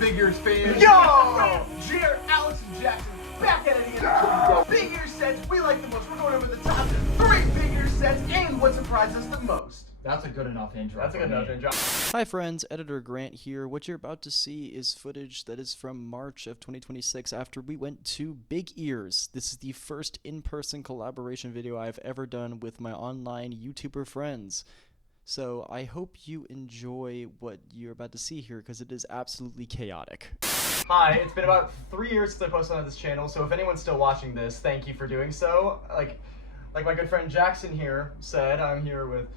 Big Ears fans? Yo! Jer, Alex, and Jackson back at it again. Big Ear sets we like the most. We're going over the top 3 Big Ear sets and what surprised us the most. That's a good enough intro. That's a good enough intro. Hi friends, Editor Grant here. What you're about to see is footage that is from March of 2026 after we went to Big Ears. This is the first in-person collaboration video I've ever done with my online YouTuber friends. So I hope you enjoy what you're about to see here because it is absolutely chaotic. Hi, it's been about 3 years since I posted on this channel, so if anyone's still watching this, thank you for doing so. Like my good friend Jackson here said, I'm here with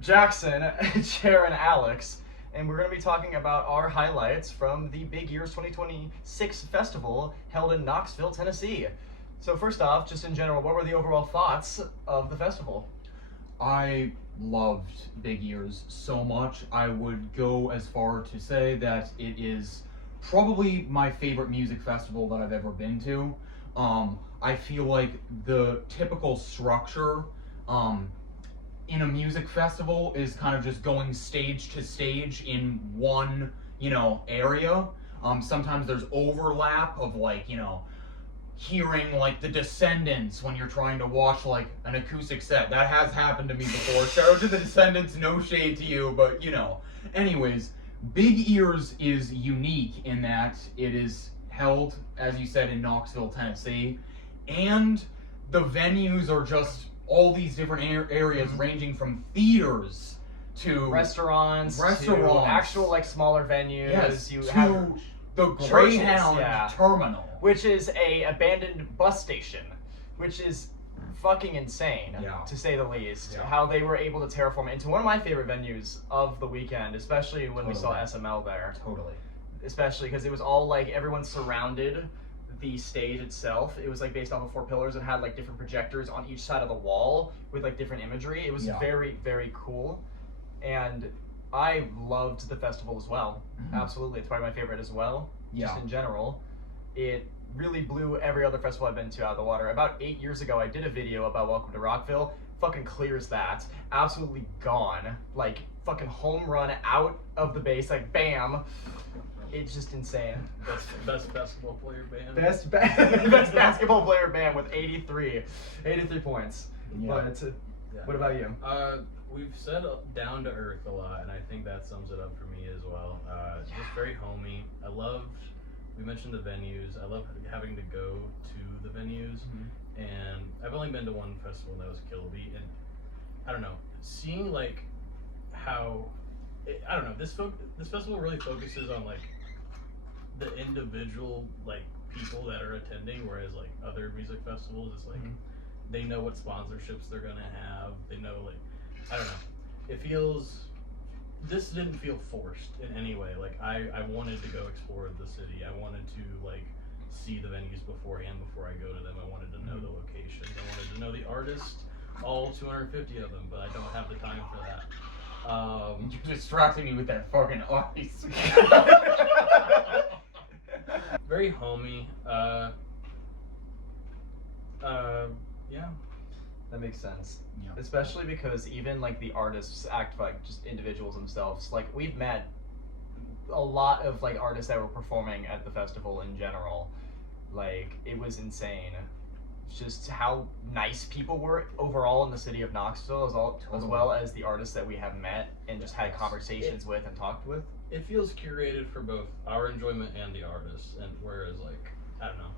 Jackson, Jer, and Alex, and we're going to be talking about our highlights from the Big Ears 2026 festival held in Knoxville, Tennessee. So first off, just in general, what were the overall thoughts of the festival? I loved Big Ears so much. I would go as far to say that it is probably my favorite music festival that I've ever been to. I feel like the typical structure in a music festival is kind of just going stage to stage in one, area. Sometimes there's overlap of hearing the Descendants when you're trying to watch an acoustic set. That has happened to me before. Shout out to the Descendants, no shade to you, but Anyways, Big Ears is unique in that it is held, as you said, in Knoxville, Tennessee, and the venues are just all these different areas ranging from theaters to restaurants to actual smaller venues. Yes, you to have the churches, Greyhound Terminal, which is a abandoned bus station, which is fucking insane, to say the least. Yeah. How they were able to terraform it into one of my favorite venues of the weekend, especially when we saw SML there. Totally. Especially because it was all everyone surrounded the stage itself. It was based off of 4 pillars and had different projectors on each side of the wall with different imagery. It was very, very cool, and I loved the festival as well. Absolutely, it's probably my favorite as well. Just in general, it really blew every other festival I've been to out of the water. About 8 years ago, I did a video about Welcome to Rockville. Fucking clears that. Absolutely gone. Fucking home run out of the base. Bam. It's just insane. Best basketball player band. Best basketball player band with 83 points. Yeah. But what about you? We've said down to earth a lot, and I think that sums it up for me as well. Just very homey. We mentioned the venues. I love having to go to the venues, and I've only been to one festival, and that was Kilby, and I don't know, seeing how, I don't know, this festival really focuses on the individual people that are attending, whereas other music festivals, it's they know what sponsorships they're gonna have. They know I don't know. This didn't feel forced in any way. I wanted to go explore the city. I wanted to see the venues beforehand before I go to them. I wanted to know the locations. I wanted to know the artists, all 250 of them, but I don't have the time for that. You're distracting me with that fucking ice. Very homey. Yeah. That makes sense. Yeah. Especially because even the artists act just individuals themselves. We've met a lot of artists that were performing at the festival in general. It was insane. Just how nice people were overall in the city of Knoxville, as well as the artists that we have met and just had conversations with and talked with. It feels curated for both our enjoyment and the artists, and whereas I don't know,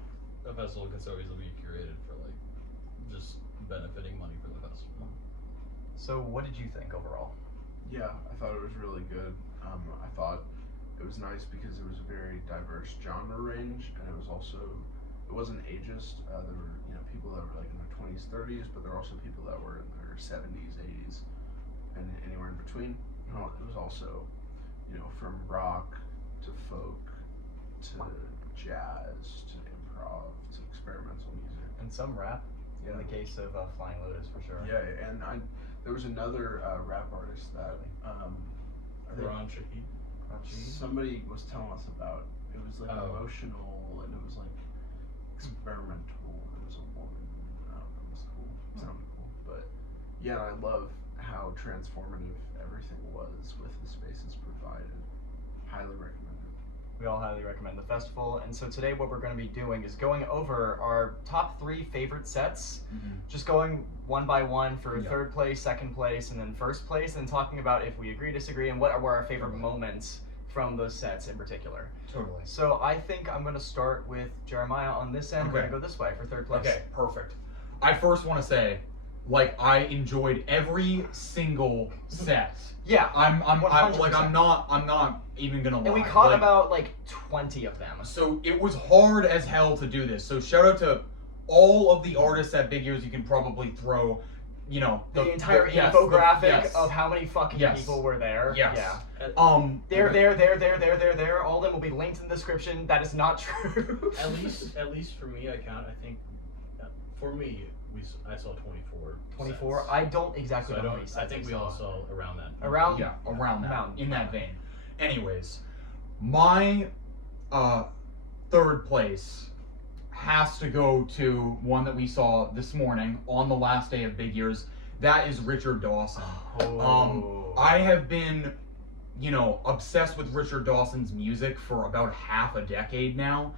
a festival can so easily be curated for just benefiting money for the festival. So what did you think overall? Yeah, I thought it was really good. I thought it was nice because it was a very diverse genre range, and it wasn't ageist. There were people that were in their 20s, 30s, but there were also people that were in their 70s, 80s, and anywhere in between. It was also from rock to folk to jazz to improv to experimental music. And some rap. In the case of Flying Lotus, for sure. Yeah, and there was another rap artist that Ron Shaheed. somebody was telling us about. It was emotional, and it was experimental. It was a woman. I don't know. It was cool. It sounded cool. But yeah, I love how transformative everything was with the spaces provided. Highly recommended. We all highly recommend the festival. And so today what we're going to be doing is going over our top 3 favorite sets, just going one by one for third place, second place, and then first place, and talking about if we agree, disagree, and what were our favorite moments from those sets in particular. Totally. So I think I'm going to start with Jeremiah on this end. We're going to go this way for third place. Okay, perfect. I first want to say, like, I enjoyed every single set. Yeah, I'm 100%. I'm not even gonna lie. And we caught like, about like 20 of them. So it was hard as hell to do this. So shout out to all of the artists at Big Ears. You can probably throw, you know, the entire infographic of how many fucking people were there. Yes. Yeah. There. There. All of them will be linked in the description. That is not true. At least for me, I think for me, I saw 24. 24. Sets. I don't exactly know how many I sets think we all saw around that. Around that. In that vein. Anyways, my third place has to go to one that we saw this morning on the last day of Big Ears. That is Richard Dawson. I have been, you know, obsessed with Richard Dawson's music for about half a decade now.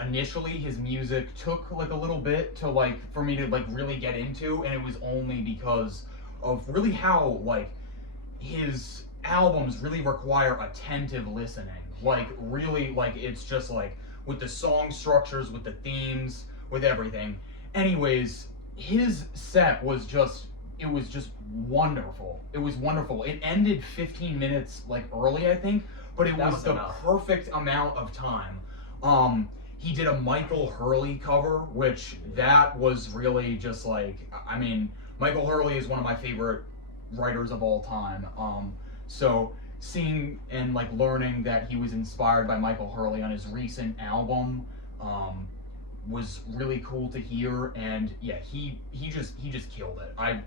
Initially his music took like a little bit to like for me to like really get into, and it was only because of really how like his albums really require attentive listening. Like really, like it's just like with the song structures, with the themes, with everything. Anyways, his set was just wonderful. It was wonderful. It ended 15 minutes like early, I think, but it was the perfect amount of time. He did a Michael Hurley cover, which that was really just like, I mean, Michael Hurley is one of my favorite writers of all time. So seeing and like learning that he was inspired by Michael Hurley on his recent album, was really cool to hear. And yeah, he just killed it. I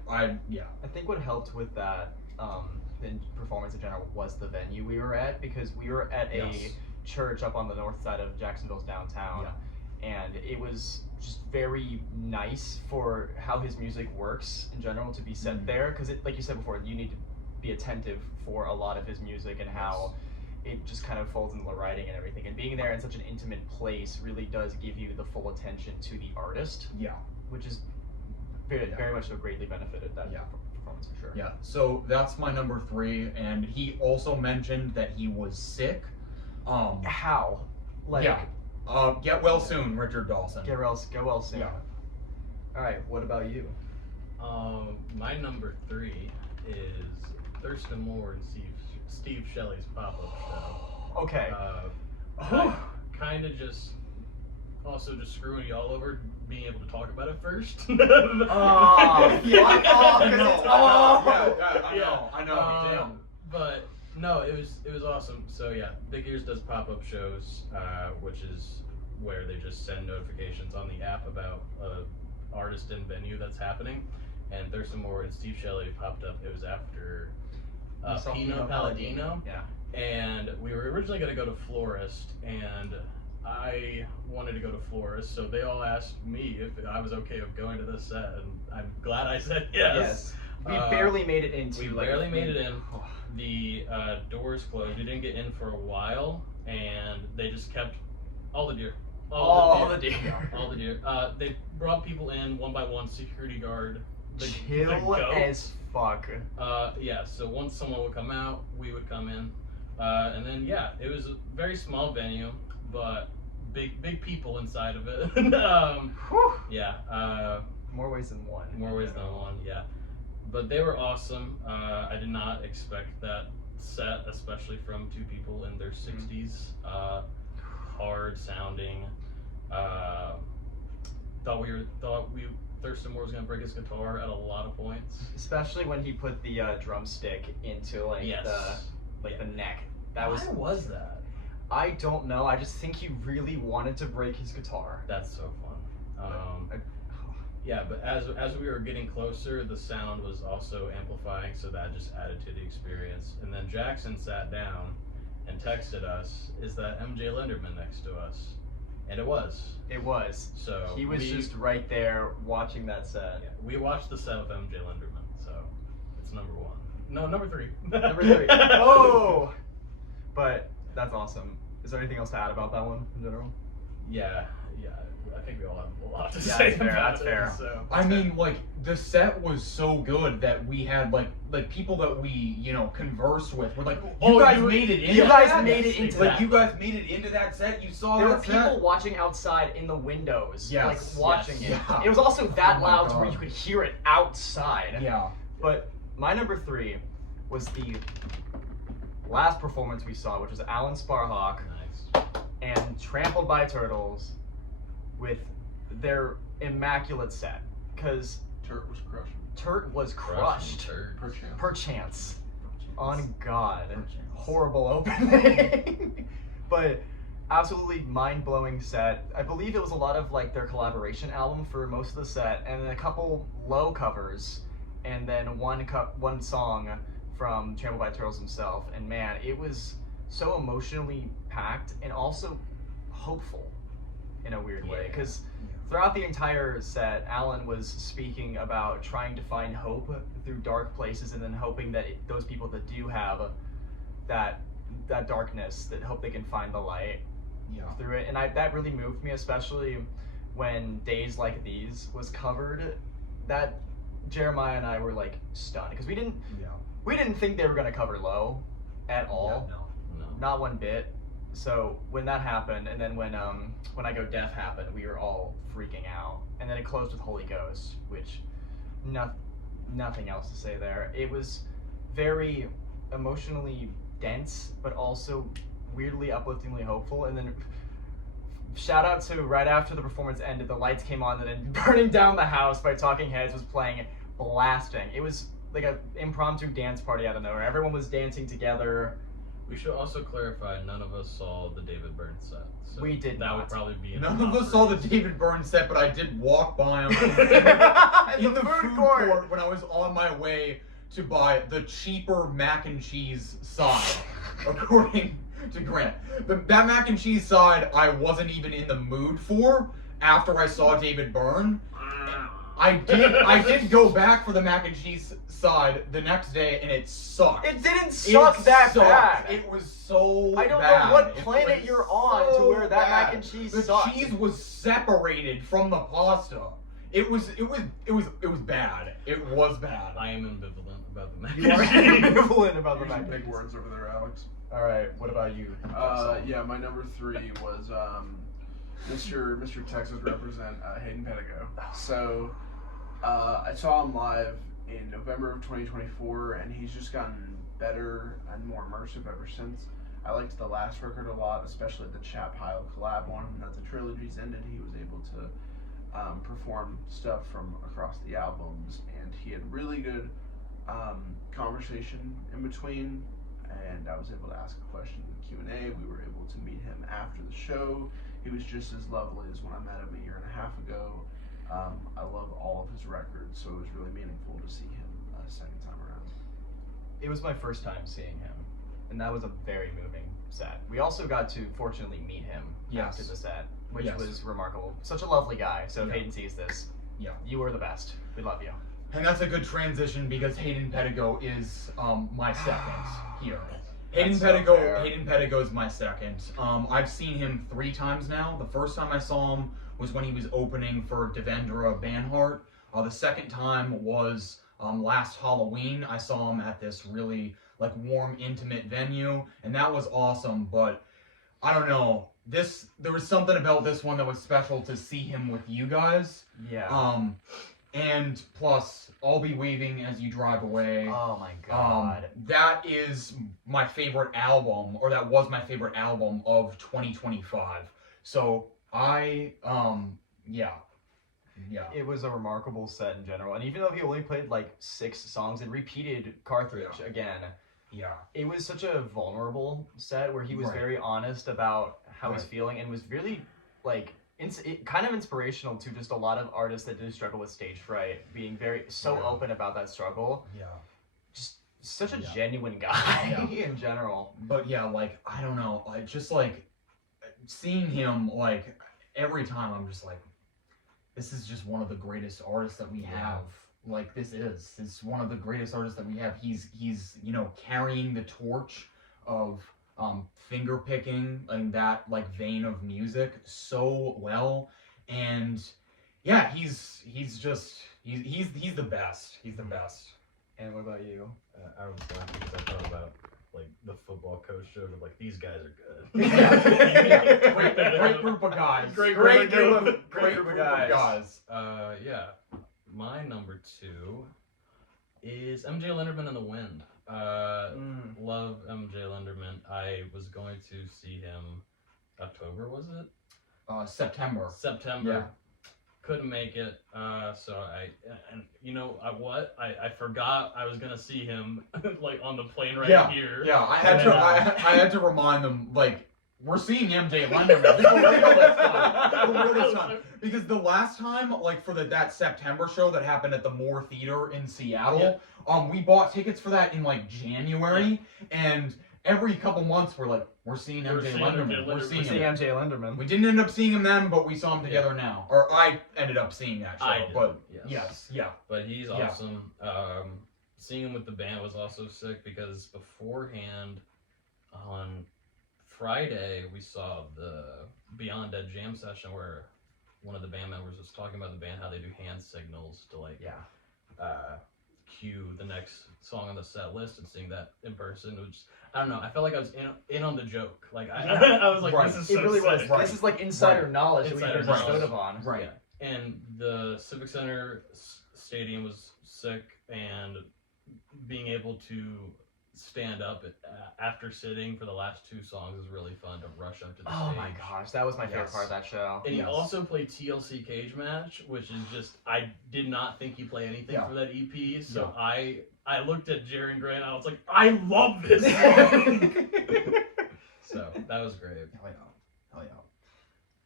think what helped with that, the performance in general was the venue we were at, because we were at a church up on the north side of Jacksonville's downtown, and it was just very nice for how his music works in general to be set there, because like you said before, you need to be attentive for a lot of his music and how it just kind of folds into the writing and everything, and being there in such an intimate place really does give you the full attention to the artist, which is very much so greatly benefited that performance for sure. Yeah, so that's my number 3, and he also mentioned that he was sick. How? Like, get well soon, Richard Dawson. Get well soon. Yeah. All right, what about you? My number 3 is Thurston Moore and Steve Shelley's pop-up show. Okay. Kind of just screwing you all over being able to talk about it first. I know. But no, it was awesome. So yeah, Big Ears does pop-up shows, which is where they just send notifications on the app about artist and venue that's happening. And Thurston Moore and Steve Shelley popped up. It was after Pino Palladino. Yeah. And we were originally going to go to Florist, and I wanted to go to Florist, so they all asked me if I was okay with going to this set, and I'm glad I said yes. We barely made it into. We barely made it in. The doors closed. We didn't get in for a while, and they just kept all the deer. All the deer. They brought people in one by one. Security guard. Chill as fuck. Yeah. So once someone would come out, we would come in, and then it was a very small venue, but big people inside of it. More ways than one. More ways than one. Yeah. But they were awesome. I did not expect that set, especially from two people in their 60s. Hard sounding. Thurston Moore was gonna break his guitar at a lot of points. Especially when he put the drumstick into the neck. Why was that? I don't know. I just think he really wanted to break his guitar. That's so fun. Yeah, but as we were getting closer, the sound was also amplifying, so that just added to the experience. And then Jackson sat down and texted us, "Is that MJ Lenderman next to us?" And it was. It was. So he was just right there watching that set. Yeah, we watched the set with MJ Lenderman, so it's number 1. No, number 3. Number 3. Oh! But that's awesome. Is there anything else to add about that one in general? Yeah. I think we all have a lot to Yeah, say that's fair, about that's it. fair. So. I mean, like, the set was so good that we had, like people that we, you know, conversed with were like, you guys made it into you guys that? made it into Like, that. you guys made it into that set? You saw There were that people set? watching outside in the windows, Yes, like watching yes, it. yeah. It was also that Oh my loud to where God. you could hear it outside. Yeah. But my number 3 was the last performance we saw, which was Alan Sparhawk Nice. and Trampled by Turtles with their immaculate set. Because Turk was crushing. Turt was Crushing crushed. turd. Perchance. On God. Perchance. Horrible opening. But absolutely mind-blowing set. I believe it was a lot of like their collaboration album for most of the set, and then a couple low covers, and then one song from Trampled by Turtles himself. And man, it was so emotionally packed and also hopeful in a weird way, because throughout the entire set, Alan was speaking about trying to find hope through dark places, and then hoping that those people that do have that darkness, that hope they can find the light through it. And that really moved me, especially when Days Like These was covered. That Jeremiah and I were like stunned, because we didn't think they were going to cover Low at all. No. Not one bit. So when that happened, and then when I Go Deaf happened, we were all freaking out. And then it closed with Holy Ghost, which nothing else to say there. It was very emotionally dense, but also weirdly upliftingly hopeful. And then shout out to right after the performance ended, the lights came on, and then Burning Down the House by Talking Heads was playing, blasting. It was like an impromptu dance party out of nowhere. Everyone was dancing together. We should also clarify, none of us saw the David Byrne set. So We did that not. would probably be in None the of top us saw the three. David Byrne set, but I did walk by him in the food court when I was on my way to buy the cheaper mac and cheese side, according to Grant. That mac and cheese side I wasn't even in the mood for after I saw David Byrne. I did go back for the mac and cheese side the next day, and it sucked. It didn't suck that bad. It was so I don't bad. know what It planet was you're on to where that bad. mac and cheese The sucked. cheese was separated from the pasta. It was bad. It was bad. I am ambivalent about the mac You are and cheese. ambivalent about the Using mac and big cheese. words over there, Alex. All right, what about you? Yeah, my number 3 was Mr. Texas represent Hayden Pedigo. So I saw him live in November of 2024, and he's just gotten better and more immersive ever since. I liked the last record a lot, especially the Chap Heil collab one. That the trilogy's ended, he was able to perform stuff from across the albums, and he had really good conversation in between. And I was able to ask a question in the Q&A. We were able to meet him after the show. He was just as lovely as when I met him a year and a half ago. I love all of his records, so it was really meaningful to see him a second time around. It was my first time seeing him, and that was a very moving set. We also got to fortunately meet him after the set, which was remarkable. Such a lovely guy. So if Hayden sees this, you were the best. We love you. And that's a good transition because Hayden Pedigo is my second here. Hayden Pedigo is my second. I've seen him 3 times now. The first time I saw him was when he was opening for Devendra Banhart. The second time was last Halloween. I saw him at this really like warm, intimate venue, and that was awesome. But I don't know. There was something about this one that was special to see him with you guys. Yeah. And plus, I'll Be Waving As You Drive Away. Oh my God. That is my favorite album, or that was my favorite album of 2025. So yeah. It was a remarkable set in general, and even though he only played like 6 songs and repeated Carthage again, it was such a vulnerable set where he was very honest about how he's feeling, and was really like kind of inspirational to just a lot of artists that do struggle with stage fright, being so open about that struggle. Just such a genuine guy in general. But yeah, like I don't know, like just like seeing him, like every time I'm just like, this is just one of the greatest artists that we have. Like it's one of the greatest artists that we have. He's carrying the torch of finger picking and that like vein of music so well, and yeah, he's the best. He's the best. And what about you? I was laughing because I thought about like the football coach joke of like these guys are good. Yeah. Great group of guys. Great group of guys. Yeah. My number 2 is MJ Lenderman and The Wind. Love MJ Lenderman. I was going to see him October, was it? September. Yeah. Couldn't make it. So I forgot I was gonna see him like on the plane here. Yeah, I had to remind them, like, we're seeing MJ Lenderman. This time. Because the last time, like, for that September show that happened at the Moore Theater in Seattle, we bought tickets for that in like January, and every couple months we're like, we're seeing MJ Lenderman. We're seeing MJ Lenderman. We didn't end up seeing him then, but we saw him together now. Or I ended up seeing that show. But But he's awesome. Seeing him with the band was also sick because beforehand, on Friday, we saw the Beyond Dead jam session where one of the band members was talking about the band, how they do hand signals to like cue the next song on the set list, and seeing that in person, which I don't know, I felt like I was in on the joke. Like I was like, this is so sick. This is like insider knowledge that we never stood upon. Right. Yeah. And the Civic Center stadium was sick, and being able to stand up after sitting for the last 2 songs is really fun to rush up to the stage. Oh my gosh, that was my favorite part of that show. And he also played TLC Cage Match, which is just, I did not think he'd play anything for that EP, so I looked at Jerry and Grant and I was like, I love this song! So, that was great. Hell yeah.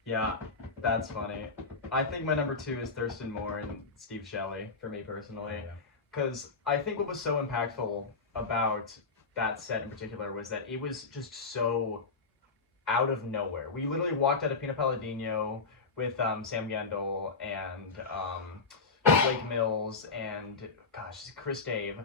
Yeah, that's funny. I think my number 2 is Thurston Moore and Steve Shelley, for me personally. Because I think what was so impactful about that set in particular was that it was just so out of nowhere. We literally walked out of Pino Palladino with Sam Gendel and Blake Mills and Chris Dave.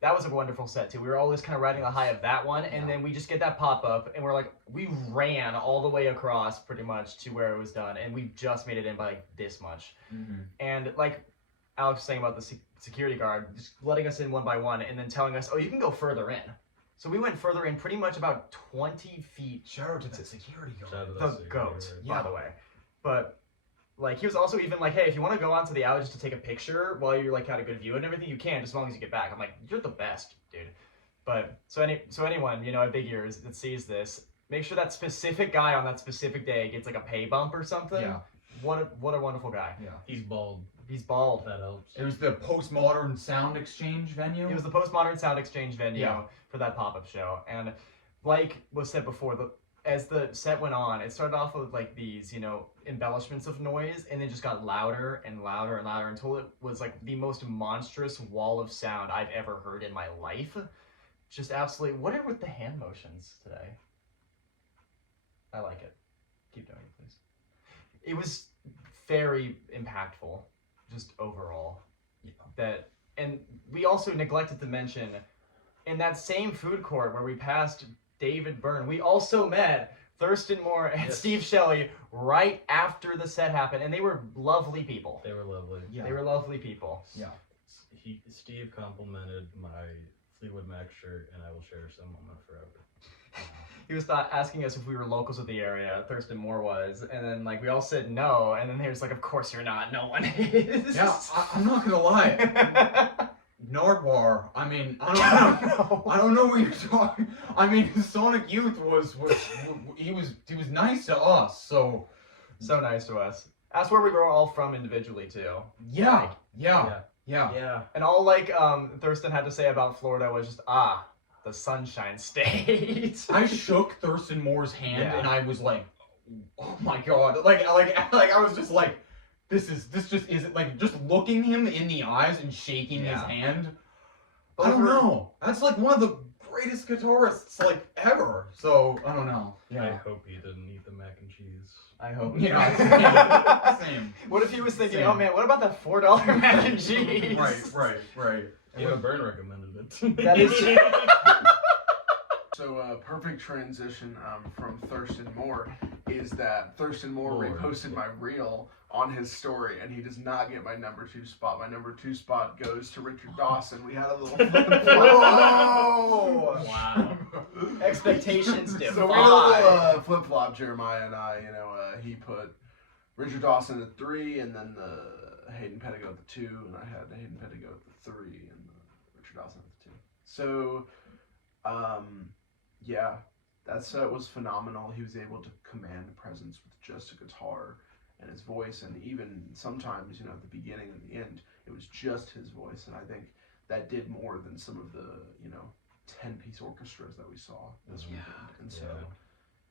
That was a wonderful set too. We were always kind of riding the high of that one, and then we just get that pop up, and we're like, we ran all the way across pretty much to where it was done, and we just made it in by like this much. And like Alex was saying about the security guard, just letting us in one by one, and then telling us, oh, you can go further in. So we went further in, pretty much about 20 feet. Shout out to the security guard. The goat, by the way. But like, he was also even like, hey, if you want to go onto the alley just to take a picture while you're like got a good view and everything, you can, just as long as you get back. I'm like, you're the best, dude. But so anyone, you know, at Big Ears that sees this, make sure that specific guy on that specific day gets like a pay bump or something. Yeah. What a wonderful guy. Yeah. He's bald. He's bald. That helps. It was the Postmodern Sound Exchange venue. It was the Postmodern Sound Exchange venue for that pop-up show. And like was said before, as the set went on, it started off with like these, you know, embellishments of noise, and then just got louder and louder and louder until it was like the most monstrous wall of sound I've ever heard in my life. Just absolutely. What are with the hand motions today? I like it. Keep doing it, please. It was very impactful, just overall. And we also neglected to mention, in that same food court where we passed David Byrne, we also met Thurston Moore and Steve Shelley right after the set happened, and they were lovely people. They were lovely. Yeah. They were lovely people. Yeah. Steve complimented my Fleetwood Mac shirt, and I will cherish that moment forever. He was asking us if we were locals of the area. Thurston Moore was, and then like we all said no, and then he was like, "Of course you're not. No one is." Yeah, I'm not gonna lie. Nardwar. I mean, I don't know what you're talking. I mean, Sonic Youth was he was nice to us. So nice to us. That's where we were all from individually too. Yeah. And all like Thurston had to say about Florida was just the Sunshine State. I shook Thurston Moore's hand and I was like, oh my god, like I was just like, this just isn't, like, just looking him in the eyes and shaking his hand. I don't know. That's like one of the greatest guitarists like ever. So I don't know. Yeah. I hope he didn't eat the mac and cheese. I hope. Yeah. Same. What if he was thinking, oh man, what about that $4 mac and cheese? Right. David Byrne recommended it. That is. So perfect transition from Thurston Moore is that Thurston Moore reposted my reel on his story, and he does not get my number 2 spot. My number 2 spot goes to Richard Dawson. We had a little Whoa! Wow. Expectations So we divide. had a little flip-flop, Jeremiah and I. He put Richard Dawson at 3, and then Hayden Pedigo at the 2, and I had Hayden Pedigo at the 3, and Richard Dawson at the 2. So, yeah, that set was phenomenal. He was able to command a presence with just a guitar and his voice, and even sometimes, at the beginning and the end, it was just his voice, and I think that did more than some of the, 10-piece orchestras that we saw this weekend. And so,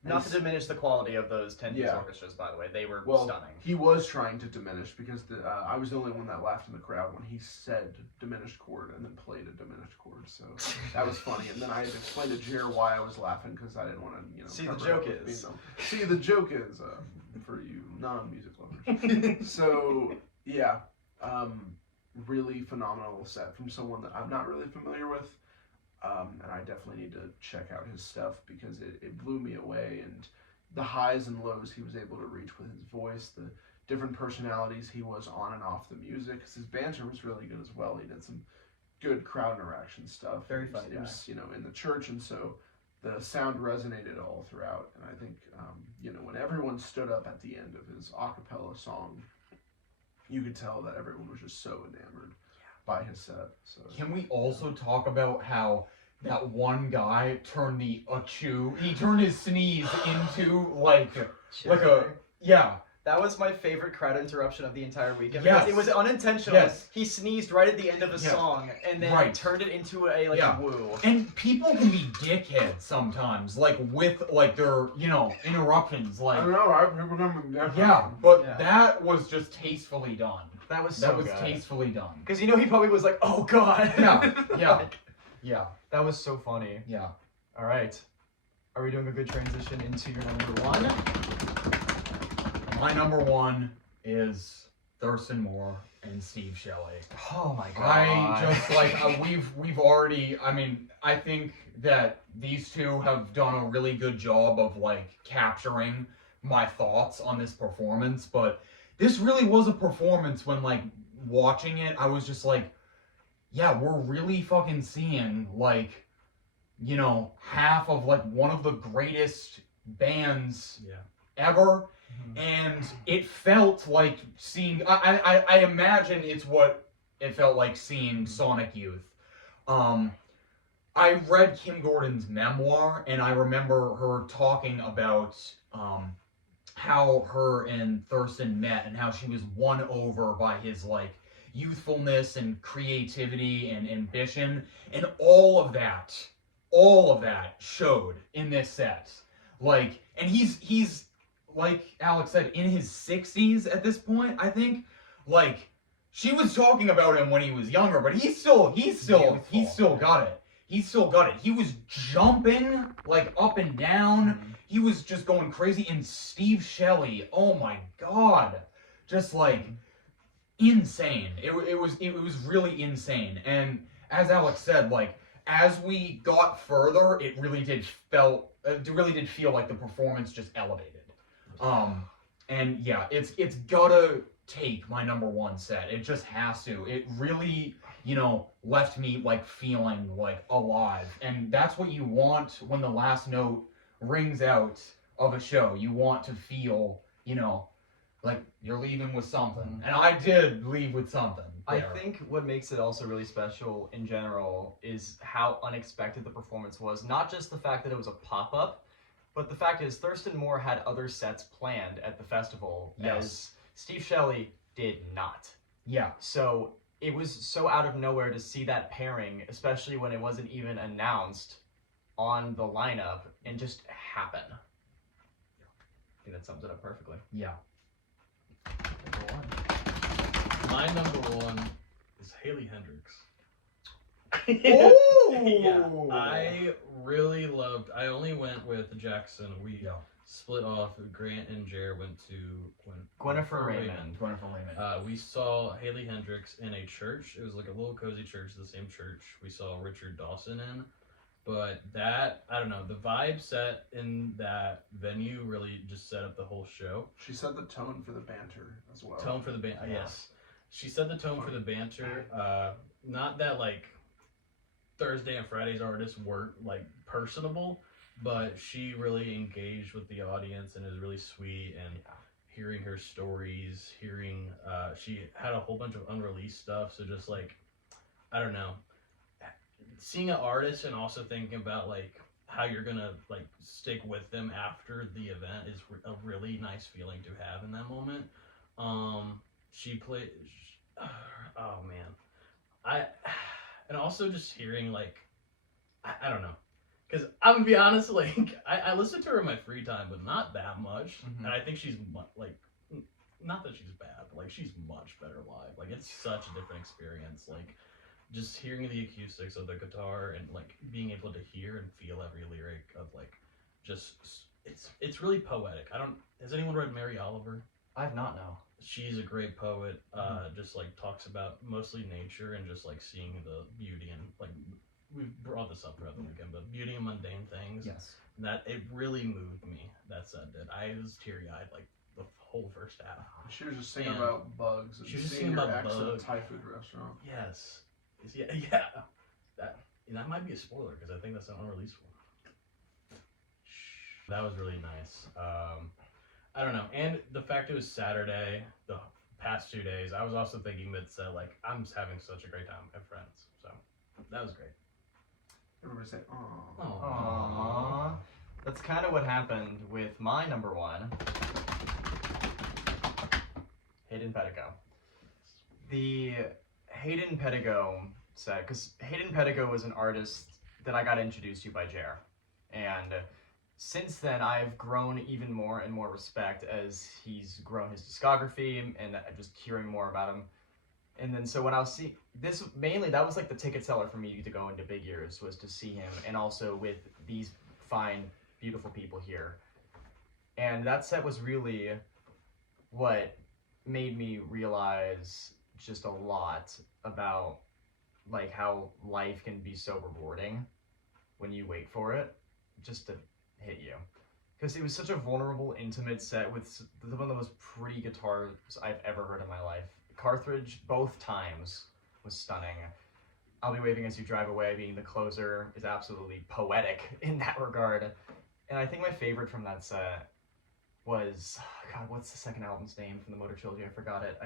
not to diminish the quality of those 10-piece orchestras, by the way, they were stunning. He was trying to diminish because I was the only one that laughed in the crowd when he said diminished chord and then played a diminished chord. So that was funny. And then I had to explain to Jer why I was laughing because I didn't want to, See, the joke is. See, the joke is for you non-music lovers. So yeah, really phenomenal set from someone that I'm not really familiar with. And I definitely need to check out his stuff because it blew me away, and the highs and lows he was able to reach with his voice, the different personalities he was on and off the music, because his banter was really good as well. He did some good crowd interaction stuff. Very funny. It was, in the church, and so the sound resonated all throughout, and I think, when everyone stood up at the end of his a cappella song, you could tell that everyone was just so enamored by his set. So can we also talk about how that one guy turned he turned his sneeze into like a That was my favorite crowd interruption of the entire weekend. Yes. Because it was unintentional. Yes. He sneezed right at the end of a song and then turned it into a woo. And people can be dickheads sometimes, with their interruptions. I know, right? People can be dickheads. Yeah, but that was just tastefully done. That was so good. Tastefully done. Because he probably was like, oh god. Yeah. Yeah. That was so funny. Yeah. All right. Are we doing a good transition into your number 1? My number 1 is Thurston Moore and Steve Shelley. Oh my god. I just we've already. I think that these two have done a really good job of capturing my thoughts on this performance, but this really was a performance when watching it, I was just yeah, we're really fucking seeing half of one of the greatest bands ever. Mm-hmm. And it felt like seeing, I imagine it's what it felt like seeing Sonic Youth. I read Kim Gordon's memoir, and I remember her talking about how her and Thurston met and how she was won over by his youthfulness and creativity and ambition, and all of that showed in this set. And he's like Alex said, in his 60s at this point, I think. She was talking about him when he was younger, but he's still got it. He still got it. He was jumping up and down. Mm-hmm. He was just going crazy. And Steve Shelley, oh my god, just insane. It was really insane. And as Alex said, as we got further, it really did feel like the performance just elevated. And yeah, it's gotta take my number 1 set. It just has to. It really, left me feeling alive. And that's what you want when the last note rings out of a show. You want to feel, you're leaving with something. And I did leave with something. I think what makes it also really special in general is how unexpected the performance was. Not just the fact that it was a pop-up, but the fact is Thurston Moore had other sets planned at the festival, as Steve Shelley did not. Yeah. So it was so out of nowhere to see that pairing, especially when it wasn't even announced on the lineup, and just happen. I think that sums it up perfectly. Yeah. Number 1. My number 1 is Haley Hendrix. Oh! Yeah, I really loved. I only went with Jackson. We split off. Grant and Jer went to Gwennifer Raymond. We saw Haley Hendrix in a church. It was a little cozy church, the same church we saw Richard Dawson in. But that, I don't know, the vibe set in that venue really just set up the whole show. She set the tone for the banter as well. Tone for the banter, yes. She set the tone for the banter. Not that like Thursday and Friday's artists weren't like personable, but she really engaged with the audience and is really sweet. And hearing her stories, she had a whole bunch of unreleased stuff. So just like, I don't know, seeing an artist and also thinking about like how you're gonna like stick with them after the event is a really nice feeling to have in that moment. She played, oh man, and also just hearing like, I don't know, because I'm gonna be honest, like I listen to her in my free time, but not that much, and I think she's like, not that she's bad, but like she's much better live. Like it's such a different experience, like. Just hearing the acoustics of the guitar and like being able to hear and feel every lyric of like, just it's really poetic. Has anyone read Mary Oliver? I have not, no. She's a great poet. Just like talks about mostly nature and just like seeing the beauty and like we brought this up throughout the weekend, but beauty and mundane things. Yes. That it really moved me. That set did. I was teary eyed like the whole first half. She was just singing about bugs and she was just seeing singing your about ex at a bugs. Thai food restaurant. Yes. Yeah. That might be a spoiler because I think that's an unreleased one. That was really nice. I don't know, and the fact it was Saturday, the past 2 days, I was also thinking that like I'm just having such a great time with my friends, so that was great. Everybody say, "Aww." Aww. That's kind of what happened with my number one, Hayden Pedigo. The Hayden Pedigo set, because Hayden Pedigo was an artist that I got introduced to by Jer, and since then I've grown even more and more respect as he's grown his discography and just hearing more about him. And then so when I was seeing this, mainly that was like the ticket seller for me to go into Big Ears, was to see him, and also with these fine, beautiful people here. And that set was really what made me realize just a lot about like how life can be so rewarding when you wait for it just to hit you, because it was such a vulnerable, intimate set with one of the most pretty guitars I've ever heard in my life. Cartridge both times was stunning. I'll Be Waving As You Drive Away being the closer is absolutely poetic in that regard. And I think my favorite from that set was, God, what's the second album's name from the Motor Trilogy? I forgot it.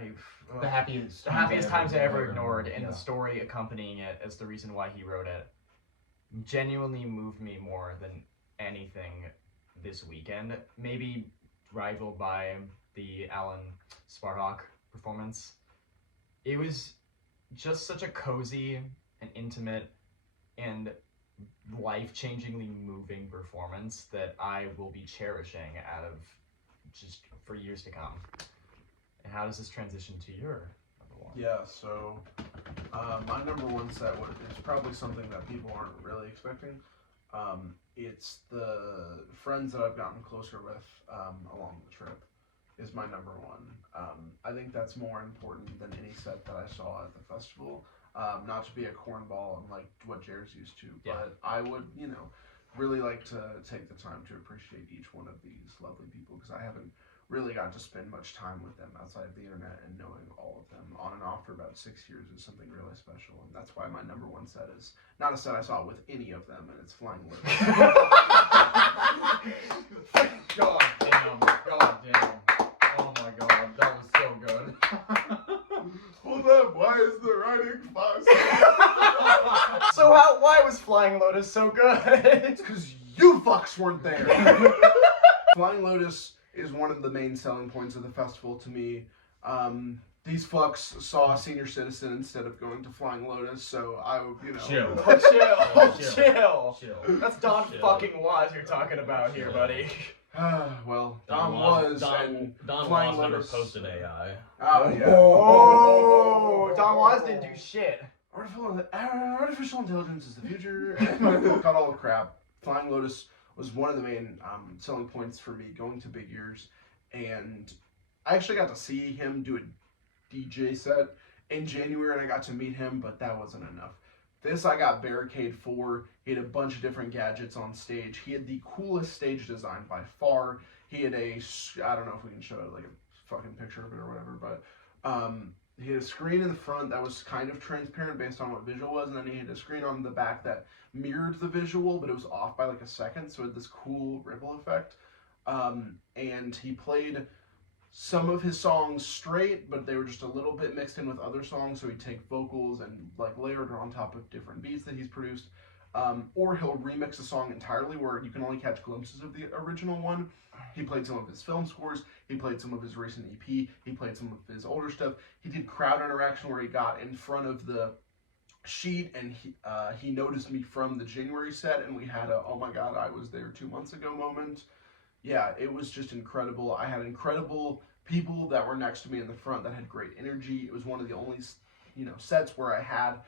The Happiest Times I Ever Ignored, and the story accompanying it as the reason why he wrote it genuinely moved me more than anything this weekend. Maybe rivaled by the Alan Sparhawk performance. It was just such a cozy and intimate and life-changingly moving performance that I will be cherishing out of just for years to come. And how does this transition to your number one? Yeah, so my number one set is probably something that people aren't really expecting. It's the friends that I've gotten closer with along the trip is my number one. I think that's more important than any set that I saw at the festival. Not to be a cornball and like what Jared's used to, but I would, really like to take the time to appreciate each one of these lovely people, because I haven't really got to spend much time with them outside of the internet, and knowing all of them on and off for about 6 years is something really special, and that's why my number one set is not a set I saw with any of them, and it's Flying Lotus. God damn. Oh my god, that was so good. Hold up, why is the writing 5 So why was Flying Lotus so good? It's because you fucks weren't there. Flying Lotus is one of the main selling points of the festival to me. These fucks saw Senior Citizen instead of going to Flying Lotus, so I would, Chill. Chill. That's Don Chill. fucking Was you're talking about here, buddy. Well, Don Flying Was never Lotus posted AI. Oh, yeah. Oh, Don Was didn't do shit. Artificial intelligence is the future. And cut all the crap. Flying Lotus was one of the main selling points for me going to Big Ears, and I actually got to see him do a DJ set in January, and I got to meet him, but that wasn't enough. This I got Barricade for. He had a bunch of different gadgets on stage. He had the coolest stage design by far. He had I don't know if we can show it, like a fucking picture of it or whatever, but he had a screen in the front that was kind of transparent based on what visual was, and then he had a screen on the back that mirrored the visual, but it was off by like a second, so it had this cool ripple effect. And he played some of his songs straight, but they were just a little bit mixed in with other songs, so he'd take vocals and like layered on top of different beats that he's produced. Or he'll remix a song entirely where you can only catch glimpses of the original one. He played some of his film scores, he played some of his recent EP, he played some of his older stuff. He did crowd interaction where he got in front of the sheet and he noticed me from the January set, and we had a "oh my god, I was there 2 months ago" moment. Yeah, it was just incredible. I had incredible people that were next to me in the front that had great energy. It was one of the only, sets where I had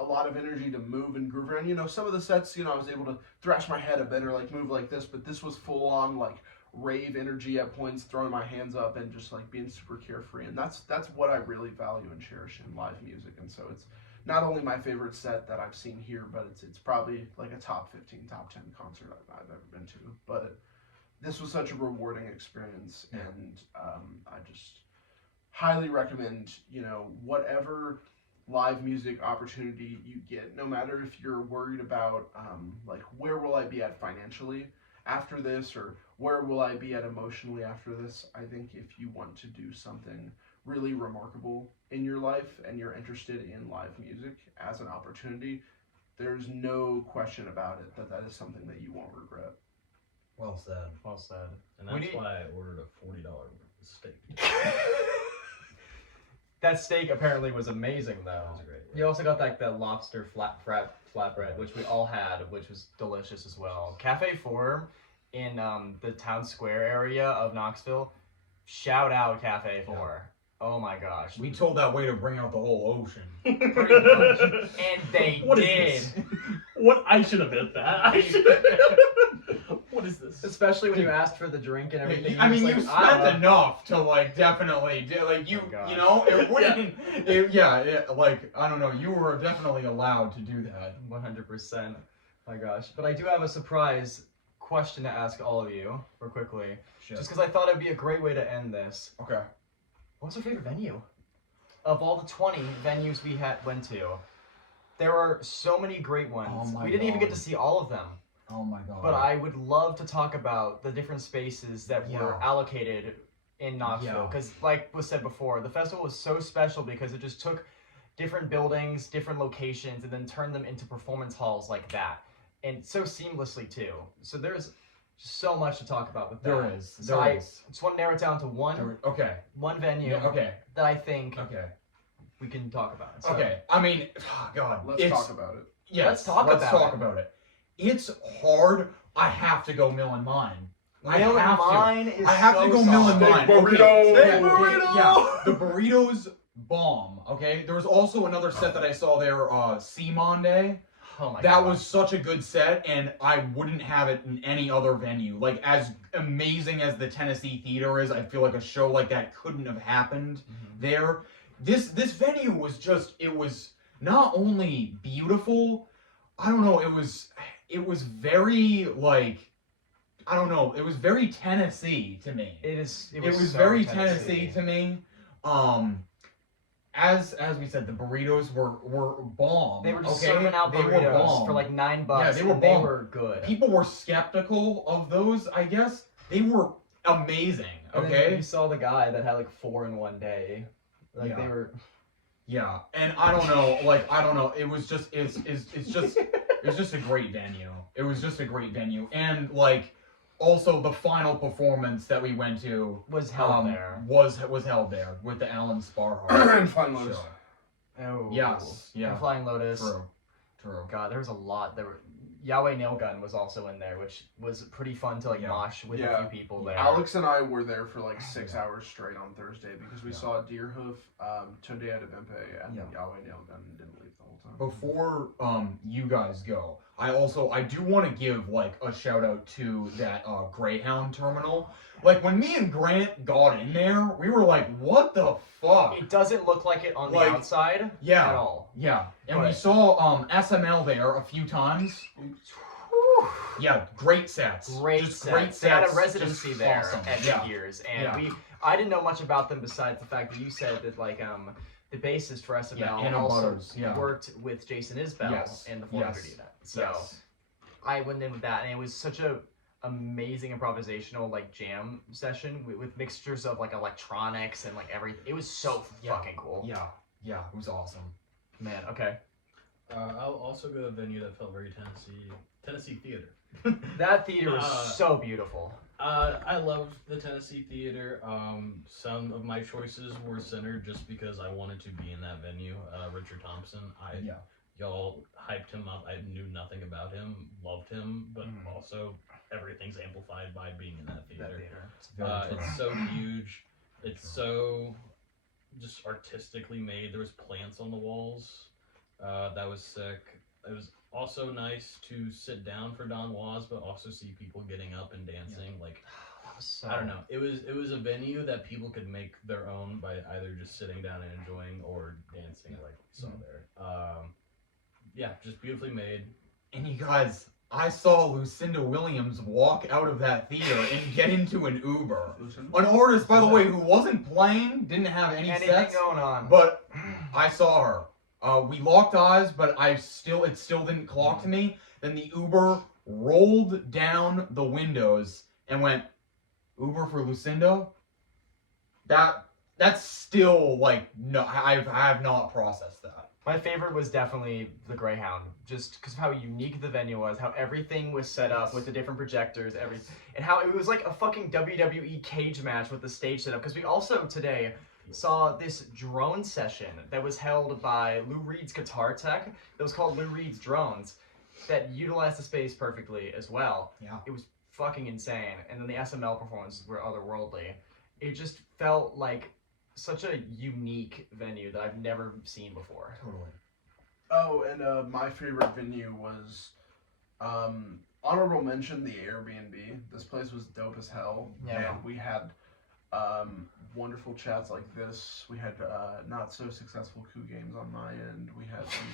a lot of energy to move and groove around. Some of the sets, I was able to thrash my head a bit or like move like this, but this was full on like rave energy at points, throwing my hands up and just like being super carefree. And that's what I really value and cherish in live music. And so it's not only my favorite set that I've seen here, but it's probably like a top 15, top 10 concert I've ever been to. But this was such a rewarding experience, and I just highly recommend, whatever live music opportunity you get, no matter if you're worried about, like, where will I be at financially after this, or where will I be at emotionally after this. I think if you want to do something really remarkable in your life and you're interested in live music as an opportunity, there's no question about it that is something that you won't regret. Well said. Well said. And that's why I ordered a $40 steak. That steak apparently was amazing, though. That was great. Yeah. You also got like the lobster flatbread, which we all had, which was delicious as well. Cafe Forum in the town square area of Knoxville. Shout out Cafe 4. Oh my gosh. We told that waiter to bring out the whole ocean. Pretty much. And they What did. is this? What? I should have hit that. What is this? Especially when you asked for the drink and everything. I mean, you you was like, spent enough to like definitely do, like you, Oh, gosh. it wouldn't. Like I don't know, you were definitely allowed to do that. 100%. My gosh. But I do have a surprise question to ask all of you, real quickly. Shit. Just because I thought it'd be a great way to end this. Okay. What's your favorite venue? Of all the 20 venues we went to, there are so many great ones. Oh my we didn't even get God. to see all of them. Oh my god. But I would love to talk about the different spaces that were allocated in Knoxville. Because, like was said before, the festival was so special because it just took different buildings, different locations, and then turned them into performance halls like that. And so seamlessly, too. So there's so much to talk about with that. There is. So I just want to narrow it down to one venue that I think we can talk about. So, Okay. I mean, God. Let's talk about it. Yes. Let's talk about it. It's hard. I have to go Mill and Mine. I have to go Mill and Mine. burrito. Okay. Yeah. The burritos bomb. Okay. There was also another set that I saw there. Simone. Oh my That God. was such a good set, and I wouldn't have it in any other venue. Like, as amazing as the Tennessee Theater is, I feel like a show like that couldn't have happened there. This venue was just, it was not only beautiful, I don't know, it was very, like, I don't know, it was very Tennessee to me. It was so very Tennessee to me. As we said, the burritos were bomb. They were just serving out burritos for like $9. Yeah, they were and bomb. They were good. People were skeptical of those, I guess. They were amazing. And Okay. then you saw the guy that had like 4 in one day. Like they were. Yeah, and I don't know. Like I don't know. It was just it's just a great venue. It was just a great venue, and like also the final performance that we went to Was held there. Was held there with the Alan Sparhart. And Flying Lotus. Oh. Yes. Yeah. And Flying Lotus. True. God, there was a lot. There were YHWH Nailgun was also in there, which was pretty fun to mosh with a few people there. Alex and I were there for like 6 hours straight on Thursday because we saw Deerhoof, Tunde Adebimpe, and YHWH Nailgun and didn't leave the whole time. Before you guys go, I do want to give like a shout out to that Greyhound terminal. Like when me and Grant got in there, we were like, "What the fuck?" It doesn't look like it on the outside at all. Yeah, and we saw SML there a few times. Yeah, great sets. Great sets. They had a residency there awesome. at Big Ears, and I didn't know much about them besides the fact that you said that like the bassist for SML also worked with Jason Isbell in the 400 unit. So I went in with that, and it was such a amazing improvisational like jam session with mixtures of like electronics and like everything. It was so fucking cool. Yeah, it was awesome. Man, okay. I'll also go to a venue that felt very Tennessee Theater. That theater was so beautiful. I loved the Tennessee Theater. Some of my choices were centered just because I wanted to be in that venue. Richard Thompson, y'all hyped him up. I knew nothing about him, loved him, but also everything's amplified by being in that theater. It's so huge. It's so just artistically made. There was plants on the walls. That was sick. It was also nice to sit down for Don Was, but also see people getting up and dancing. Like, that was so... I don't know. It was a venue that people could make their own by either just sitting down and enjoying or dancing, like we saw there. Just beautifully made. And you guys, I saw Lucinda Williams walk out of that theater and get into an Uber. An artist, by the way, who wasn't playing, didn't have anything sets going on. But I saw her. We locked eyes, but it still didn't clock to me. Then the Uber rolled down the windows and went, "Uber for Lucinda?" That's still like, no, I have not processed that. My favorite was definitely the Greyhound, just because of how unique the venue was, how everything was set up with the different projectors, and how it was like a fucking WWE cage match with the stage set up. Because we also today saw this drone session that was held by Lou Reed's guitar tech that was called Lou Reed's Drones that utilized the space perfectly as well. Yeah. It was fucking insane. And then the SML performances were otherworldly. It just felt like such a unique venue that I've never seen before. Totally. Oh, and my favorite venue was honorable mention, the Airbnb. This place was dope as hell. Yeah. And we had wonderful chats like this. We had not so successful coup games on my end. We had some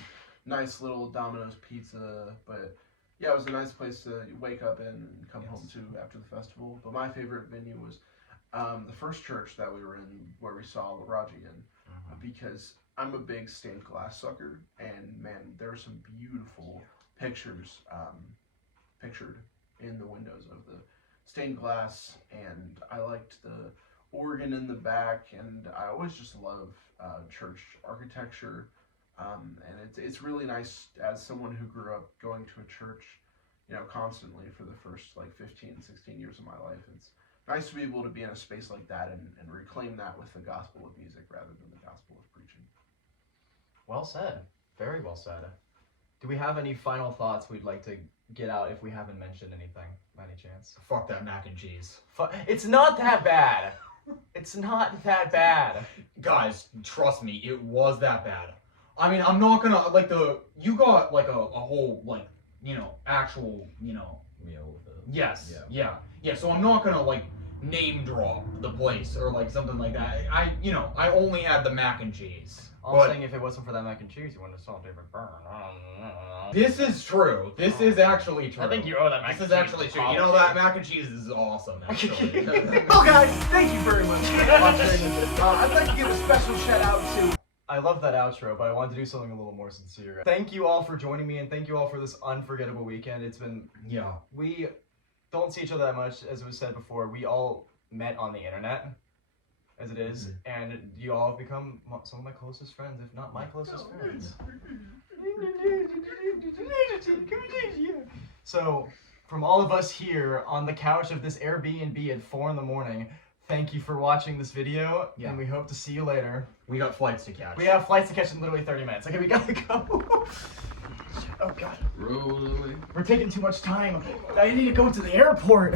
nice little Domino's pizza, but yeah, it was a nice place to wake up in and come home to after the festival. But my favorite venue was the first church that we were in, where we saw Raji in, because I'm a big stained glass sucker, and man, there were some beautiful pictures pictured in the windows of the stained glass, and I liked the organ in the back, and I always just love church architecture, and it's really nice as someone who grew up going to a church, constantly for the first like 15, 16 years of my life. It's nice to be able to be in a space like that and reclaim that with the gospel of music rather than the gospel of preaching. Well said. Very well said. Do we have any final thoughts we'd like to get out if we haven't mentioned anything by any chance? Fuck that mac and cheese. It's not that bad. It's not that bad. Guys, trust me, it was that bad. I mean, I'm not gonna, you got like a whole, like, actual, meal with it. Yes. Yeah, so I'm not gonna, like, name drop the place or, like, something like that. I only had the mac and cheese. I'm saying if it wasn't for that mac and cheese, you wouldn't have saw David Byrne. This is true. This is actually true. I think you owe that mac and cheese. This is actually true. You know, that mac and cheese is awesome, actually. Well, guys, thank you very much for watching. I'd like to give a special shout out to... I love that outro, but I wanted to do something a little more sincere. Thank you all for joining me, and thank you all for this unforgettable weekend. It's been... Yeah. We don't see each other that much, as was said before. We all met on the internet, as it is, and you all have become some of my closest friends, if not my closest friends. So, from all of us here on the couch of this Airbnb at 4 a.m, thank you for watching this video, and we hope to see you later. We got flights to catch. We have flights to catch in literally 30 minutes. Okay, we gotta go. Oh, God. Roll away. We're taking too much time. I need to go to the airport.